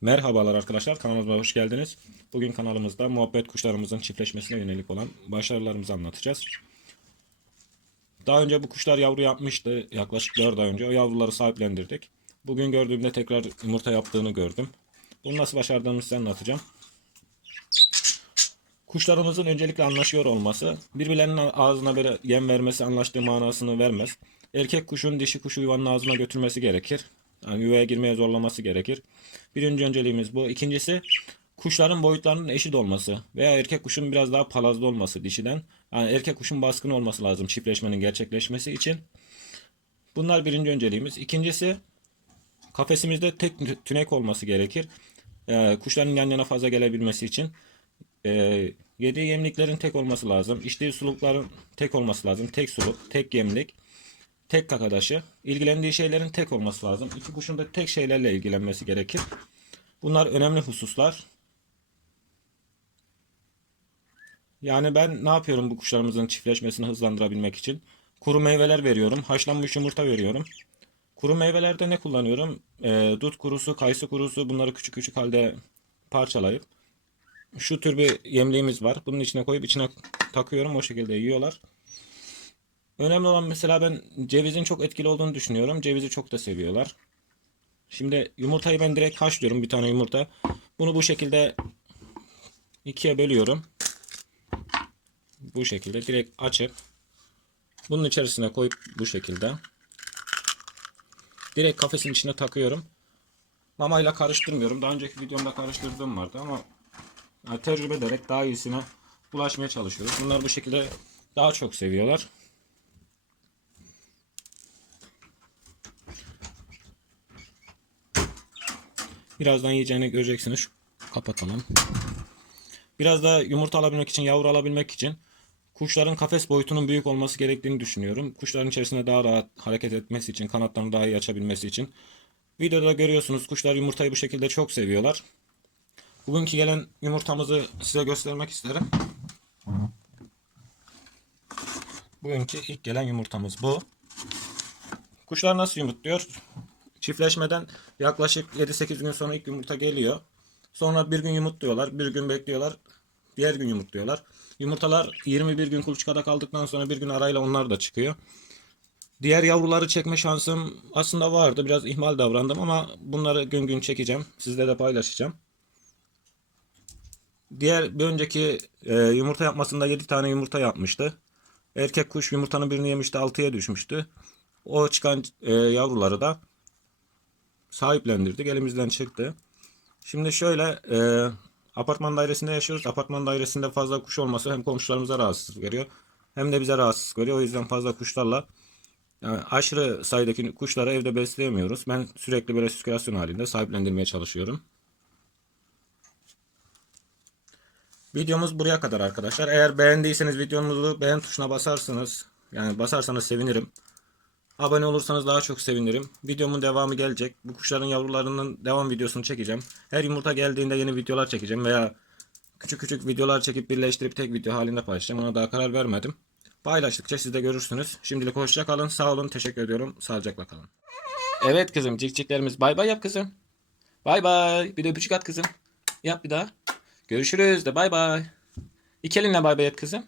Merhabalar arkadaşlar kanalımıza hoş geldiniz. Bugün kanalımızda muhabbet kuşlarımızın çiftleşmesine yönelik olan başarılarımızı anlatacağız. Daha önce bu kuşlar yavru yapmıştı yaklaşık 4 ay önce. O yavruları sahiplendirdik. Bugün gördüğümde tekrar yumurta yaptığını gördüm. Bunu nasıl başardığımızı size anlatacağım. Kuşlarımızın öncelikle anlaşıyor olması, birbirlerinin ağzına böyle yem vermesi anlaştığı manasını vermez. Erkek kuşun dişi kuşu yuvanın ağzına götürmesi gerekir. Yani yuvaya girmeye zorlaması gerekir. Birinci önceliğimiz bu. İkincisi kuşların boyutlarının eşit olması veya erkek kuşun biraz daha palazlı olması dişiden. Yani erkek kuşun baskın olması lazım çiftleşmenin gerçekleşmesi için. Bunlar birinci önceliğimiz. İkincisi kafesimizde tek tünek olması gerekir. Ee, kuşların yan yana fazla gelebilmesi için. Ee, yediği yemliklerin tek olması lazım. İçtiği sulukların tek olması lazım. Tek suluk, tek yemlik, tek kakadaşı. İlgilendiği şeylerin tek olması lazım. İki kuşun da tek şeylerle ilgilenmesi gerekir. Bunlar önemli hususlar. Yani ben ne yapıyorum bu kuşlarımızın çiftleşmesini hızlandırabilmek için? Kuru meyveler veriyorum. Haşlanmış yumurta veriyorum. Kuru meyvelerde ne kullanıyorum? Ee, dut kurusu, kayısı kurusu bunları küçük küçük halde parçalayıp şu tür bir yemliğimiz var. Bunun içine koyup içine takıyorum. O şekilde yiyorlar. Önemli olan mesela ben cevizin çok etkili olduğunu düşünüyorum. Cevizi çok da seviyorlar. Şimdi yumurtayı ben direkt haşlıyorum bir tane yumurta. Bunu bu şekilde ikiye bölüyorum. Bu şekilde direkt açıp bunun içerisine koyup bu şekilde direkt kafesin içine takıyorum. Mamayla karıştırmıyorum. Daha önceki videomda karıştırdığım vardı ama yani tecrübe ederek daha iyisine ulaşmaya çalışıyoruz. Bunlar bu şekilde daha çok seviyorlar. Birazdan yiyeceğini göreceksiniz. Kapatalım. Biraz da yumurta alabilmek için, yavru alabilmek için kuşların kafes boyutunun büyük olması gerektiğini düşünüyorum. Kuşların içerisinde daha rahat hareket etmesi için, kanatlarını daha iyi açabilmesi için. Videoda görüyorsunuz kuşlar yumurtayı bu şekilde çok seviyorlar. Bugünkü gelen yumurtamızı size göstermek isterim. Bugünkü ilk gelen yumurtamız bu. Kuşlar nasıl yumurtluyor? Çiftleşmeden yaklaşık 7-8 gün sonra ilk yumurta geliyor. Sonra bir gün yumurtluyorlar, bir gün bekliyorlar, diğer gün yumurtluyorlar. Yumurtalar 21 gün kuluçkada kaldıktan sonra bir gün arayla onlar da çıkıyor. Diğer yavruları çekme şansım aslında vardı. Biraz ihmal davrandım ama bunları gün gün çekeceğim. Sizle de paylaşacağım. Diğer bir önceki e, yumurta yapmasında 7 tane yumurta yapmıştı. Erkek kuş yumurtanın birini yemişti 6'ya düşmüştü. O çıkan e, yavruları da sahiplendirdik. Elimizden çıktı. Şimdi şöyle e, apartman dairesinde yaşıyoruz. Apartman dairesinde fazla kuş olması hem komşularımıza rahatsızlık veriyor hem de bize rahatsızlık veriyor. O yüzden fazla kuşlarla yani aşırı sayıdaki kuşları evde besleyemiyoruz. Ben sürekli böyle sirkülasyon halinde sahiplendirmeye çalışıyorum. Videomuz buraya kadar arkadaşlar. Eğer beğendiyseniz videomuzu beğen tuşuna basarsanız yani basarsanız sevinirim. Abone olursanız daha çok sevinirim. Videomun devamı gelecek. Bu kuşların yavrularının devam videosunu çekeceğim. Her yumurta geldiğinde yeni videolar çekeceğim veya küçük küçük videolar çekip birleştirip tek video halinde paylaşacağım. Ona daha karar vermedim. Paylaştıkça siz de görürsünüz. Şimdilik hoşça kalın. Sağ olun. Teşekkür ediyorum. Sağlıcakla kalın. Evet kızım. Cikciklerimiz bay bay yap kızım. Bay bay. Bir de öpücük at kızım. Yap bir daha. Görüşürüz de bay bay. İki elinle bay bay et kızım.